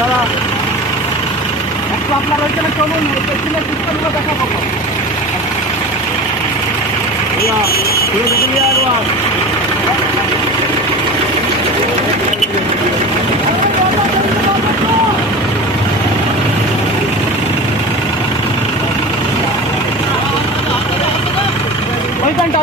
দাদা একটু আপনার ওইখানে চলুন, পেছনে পিস্তলগুলো দেখা পাবো। ঘুরে দেখে নিয়ে একবার। ওইখানটা